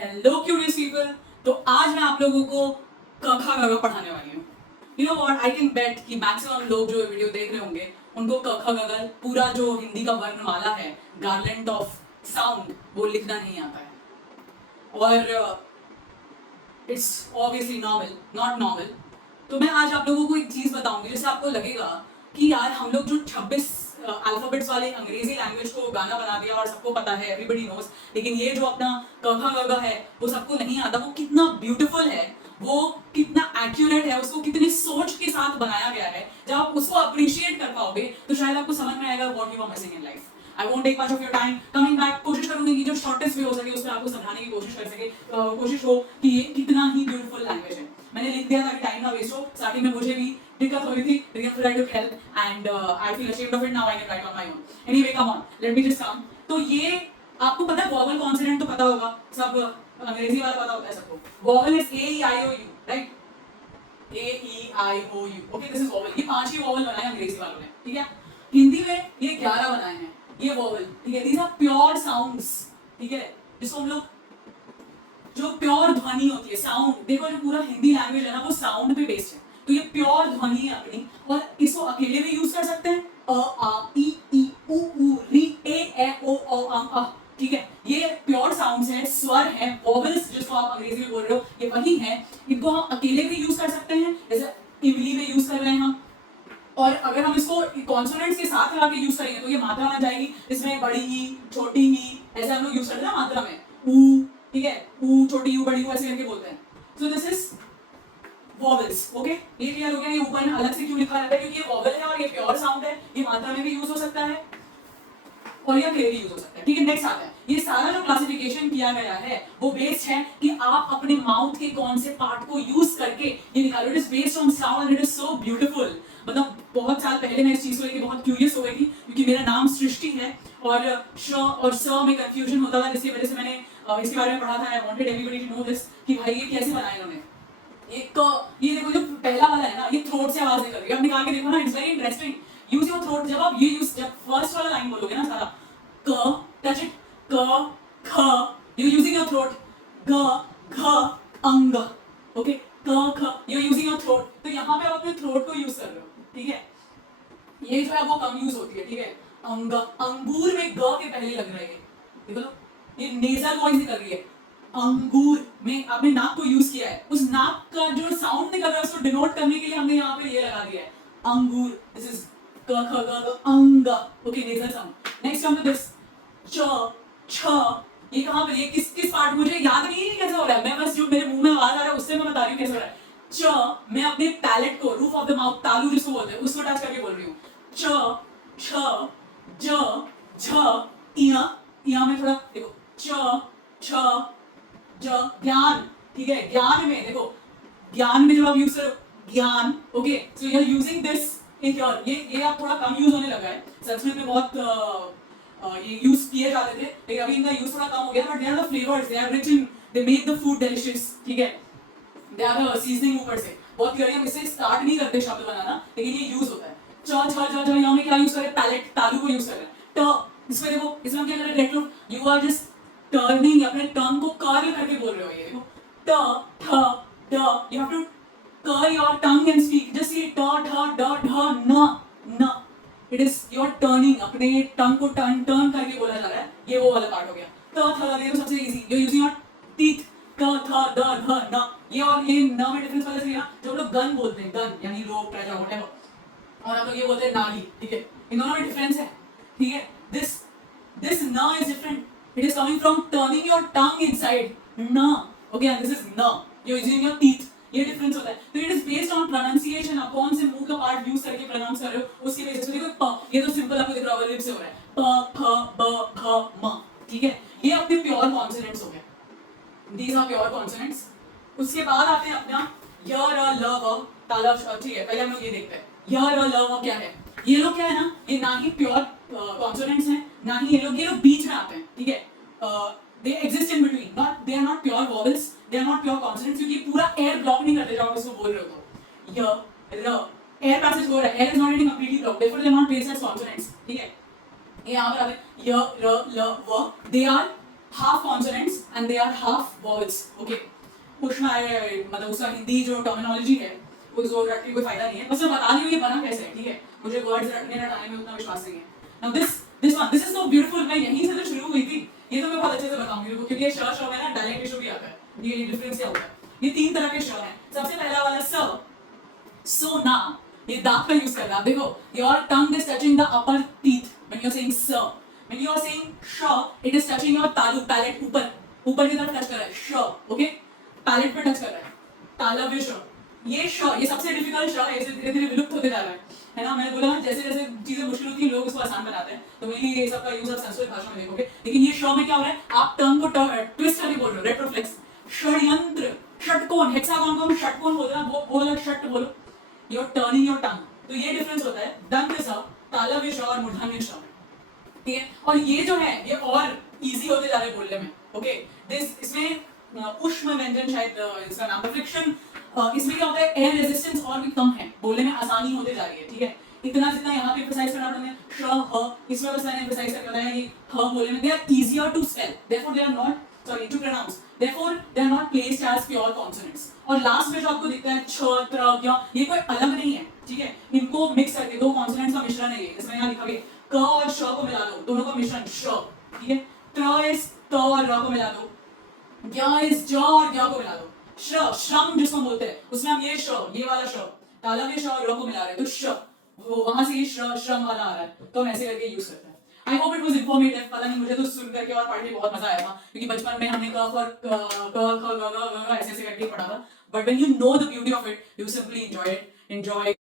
Hello curious people. तो आज मैं आप लोगों को कखा गगा पढ़ाने वाली हूँ। You know what, I can bet कि मैक्सिमम लोग जो वीडियो देख रहे होंगे उनको कखा गगा पूरा जो हिंदी का वर्णमाला है, गार्लैंड ऑफ साउंड, वो लिखना नहीं आता है। और it's obviously normal, not normal. तो मैं आज आप लोगों को एक चीज़ बताऊंगी जिससे आपको लगेगा कि यार हम लोग जो 26 अल्फाबेट्स वाले अंग्रेजी लैंग्वेज को गाना बना दिया और सबको पता है, एवरीबडी नोस, लेकिन ये जो अपना कखा गगा है वो सबको नहीं आता। वो कितना ब्यूटीफुल है, वो कितना एक्यूरेट है, उसको कितनी सोच के साथ बनाया गया है। जब आप उसको अप्रिशिएट कर पाओगे तो शायद आपको समझ में आएगा what you are missing in life. I won't take much of your time. Coming back, कोशिश करूंगी कि जो शॉर्टेस्ट वे हो सके उसमें आपको समझाने की कोशिश हो कि ये कितना ही ब्यूटीफुल लैंग्वेज है। मैंने लिख दिया ताकि टाइम ना वेस्ट हो। स्टार्टिंग में मुझे भी दिक्कत हो रही थी, लेकिन फिर I took help and I feel ashamed of it. Now I can write on my own. Anyway, come on, let me just come. तो ये आपको पता है वॉवल कॉन्सोनेंट तो पता होगा, सब अंग्रेजी वाला पता होता है सबको। Vowel is A E I O U, right? A E I O U, okay, this is vowel. ये 5 ही वॉवल बनाए अंग्रेजी वालों ने, ठीक है? हिंदी में ये 11 बनाए हैं ये वॉवल, ठीक है? दीज आर प्योर साउंड्स, ठीक है? जिसको हम लोग, जो प्योर ध्वनि होती है, साउंड, देखो जो पूरा हिंदी लैंग्वेज है ना वो साउंड पे बेस्ड है। तो ये प्योर ध्वनि है अपनी, और इसको अकेले भी यूज कर सकते हैं। अ आ ई ई उ ऊ री ए ए ओ औ अ, ठीक है? ये प्योर साउंड्स हैं, स्वर हैं, वॉवल्स जिसको आप अंग्रेजी में बोल रहे हो, ये वही हैं। इनको हम अकेले भी यूज कर सकते हैं, जैसे इमली में यूज कर रहे हैं हम। और अगर हम इसको कॉन्सोनेंट्स के साथ लगा के यूज करेंगे तो ये मात्रा में जाएगी। इसमें बड़ी ई, छोटी ई, ऐसे हम लोग यूज करते हैं ना मात्रा में। ऊ, ठीक है? ऊ, छोटी यू, बड़ी यू, ऐसे करके बोलते हैं। So this is vowels, okay? ये क्लियर हो गया? ये ऊपर अलग से क्यों लिखा रहता है? क्योंकि ये वॉवल है और ये प्योर साउंड है। ये मात्रा में भी यूज हो सकता है और ये अकेले यूज हो सकता है, ठीक है? नेक्स्ट आता है, ये सारा जो क्लासिफिकेशन किया गया है वो बेस्ड है कि आप अपने माउथ के कौन से पार्ट को यूज करके ये निकालो। It is based on sound and it is so beautiful. मतलब बहुत साल पहले मैं इस चीज को लेकर बहुत क्यूरियस हो गई थी, क्योंकि मेरा नाम सृष्टि है और श और स में कंफ्यूजन होता था, जिसकी वजह से मैंने इसके बारे में पढ़ा था। I wanted everybody to know this कि भाई ये कैसे बनाया इन्होंने। एक ये देखो, जो पहला वाला है ना, ये थ्रोट से आवाज निकल रही है। आप निकाल के देखो ना, it's very interesting. Use your throat. जब आप ये यूज, जब फर्स्ट वाला लाइन बोलोगे ना सारा, क, टच इट, क ख, यू यूजिंग योर थ्रोट। ग घ अंग, ओके? क ख, यू यूजिंग योर थ्रोट। तो यहाँ पे आप अपने थ्रोट को यूज कर रहे हो, ठीक है? ये जो है वो कम यूज होती है, ठीक है? अंग, अंगूर में ग के पहले लग रहा है, ये देखो, ये नेजल वॉइस निकल रही है। अंगूर में आपने नाक को यूज किया है, उस नाक का जो साउंड निकल रहा है उसको डिनोट करने के लिए हमने यहाँ पे ये लगा दिया है, अंगूर। दिस इज क ख ग अंग, okay? Nasal sound. Next come to this, च छ। ये कहाँ पे, ये किस किस पार्ट, मुझे याद नहीं है कैसे हो रहा है। मैं बस जो मेरे मुंह में आवाज आ रहा है उससे मैं बता रही हूँ कैसे हो रहा है। च, मैं अपने पैलेट को, रूफ ऑफ द माउथ, तालू जिसको बोलते हैं, उसको टच करके बोल रही हूँ। च छ ज झ इया, इया में थोड़ा देखो, च छ ज, ज्ञान, ठीक है? ज्ञान में देखो, ज्ञान में जब आप यूज करो ज्ञान, okay? So you are using this in your, ये आप थोड़ा कम यूज होने लगा है। संस्कृत में बहुत ये यूज किए जाते थे, लेकिन अभी इनका यूज थोड़ा कम हो गया। But they are the flavours, they are rich in, they make the food delicious, ठीक है? दे आर द सीजनिंग ऊपर से। बहुत कड़ी, हम इससे स्टार्ट नहीं करते शब्द बनाना, लेकिन ये यूज होता है। च छ ज यहाँ में क्या यूज करें? पैलेट, तालू को यूज करें। ट, इसमें देखो, इसमें क्या करें? Direct you are just turning, अपने टंग को कर्ल करके बोल रहे हो। ये देखो, ट ठ ड, you have to curl your tongue and speak. Just say ta tha da dha na na. It is your turning, अपने टंग को टर्न करके बोला जा रहा है। ये वो वाला पार्ट हो गया। त थ, ये सबसे easy. You're using your teeth. त थ द ध न। ये और ये न में डिफरेंस पता चलेगा। जो लोग गन बोलते हैं, गन यानी रोप, ट्रेजर, व्हाटएवर, और आप लोग ये बोलते हैं नाली, ठीक है? इन दोनों में डिफरेंस है, ठीक है? This न is different. It is coming from turning your tongue inside. न, okay? And this is न. You're using your teeth. ये डिफरेंस होता है। तो it is based on pronunciation, आप कौन से मुंह का पार्ट यूज करके प्रोनाउंस कर रहे हो उसकी बेसिस पे। देखो प, ये तो सिंपल आपको दिख रहा होगा, लिप से हो रहा है। प फ ब ख म, ठीक है? ये अपने प्योर कॉन्सोनेंट्स हो गए। These are pure consonants. उसके बाद आते हैं अपना य र ल व ताला, ठीक है? पहले हम लोग ये देखते हैं य र ल व क्या है। ये लोग क्या है ना, ये ना ही प्योर कॉन्सोनेंट्स हैं, ना ही ये लोग बीच में आते हैं, ठीक है? they exist in between, not they are not pure vowels, they are not pure consonants, क्योंकि पूरा air block नहीं करते जब आप इसको बोल रहे हो तो। य र, air passage हो रहा है, air is not getting completely blocked, therefore they are not placed as consonants, ठीक है? ये यहाँ पर आते हैं य र ल व, they are half consonants and they are half vowels. Okay, उसमें मतलब उसका हिंदी जो टर्मिनोलॉजी है उसको रट के कोई फायदा नहीं है, बस मैं बता रही हूँ ये बना कैसे है, ठीक है। मुझे वर्ड्स रटने रटाने में उतना विश्वास नहीं है। Now this is so beautiful, मैं यहीं से तो शुरू हुई थी, ये तो मैं बहुत अच्छे से बताऊंगी क्योंकि ये श में ना डायलेक्ट इशू भी आता है, ये डिफरेंस क्या होता है। ये 3 तरह के श हैं। सबसे पहला वाला so ना, ये दांत का यूज कर रहा है। देखो, your tongue is touching the upper teeth when you're saying sir. When you are saying sh, it is touching your तालु, पैलेट ऊपर की तरफ टच कर रहा है श, ओके, पैलेट पे टच कर रहा है। तालव्य श, ये श, ये सबसे डिफिकल्ट श है, इसे धीरे धीरे विलुप्त होते जा रहा है ना। मैंने बोला जैसे जैसे चीजें मुश्किल होती है लोग उसको आसान बनाते हैं, तो वही ये सब का यूज आप संस्कृत भाषा में देखोगे। लेकिन ये श में क्या हो रहा है, आप टंग को ट्विस्ट करके बोल रहे हो, रेट्रोफ्लेक्स। षड्यंत्र, षटकोण, हेक्सागोन को हम षटकोण बोल रहे हैं, वो बोलो षट बोलो, you're turning your tongue। तो ये डिफरेंस होता है दंत स, तालव्य श और मूर्धन्य श में, ठीक है। और ये जो है ये और इजी होते जा रहे हैं बोलने में, ओके। इसमें उष्म व्यंजन, शायद इसका नाम है फ्रिक्शन, इसमें क्या होता है, एयर रेजिस्टेंस और भी कम है, बोलने में आसानी होते जा रही है, ठीक है। इतना जितना यहाँ पे एम्फसाइज करना पड़ता है श ह, इसमें बस मैंने एम्फसाइज करके बताया कि ह बोलने में they are easier to spell, therefore they are not to pronounce, therefore they are not placed as pure consonants। और लास्ट में जो आपको दिखता है छ, त्र, ज्ञ, ये कोई अलग नहीं है, ठीक है। इनको मिक्स करके दो कॉन्सोनेंट्स का मिश्रण है ये, इसमें यहाँ लिखा गया क और श को मिला दो, दोनों का मिश्रण श, ठीक है। त्र इज त और र को मिला दो, ज्ञ इज ज और ज्ञ को मिला दो, श्रम जिसको बोलते हैं उसमें हम ये श, ये वाला श, तालव्य श और र को मिला रहे हैं, तो श, वहां से ये श्रम वाला आ रहा है, तो हम ऐसे करके यूज करते हैं। I hope it was informative। पता नहीं, मुझे तो सुन करके और पढ़ के बहुत मजा आया था, क्योंकि बचपन में हमने क और क ख ग घ ऐसे ऐसे करके पढ़ा था, but when you know the beauty of it, you simply enjoy it, enjoy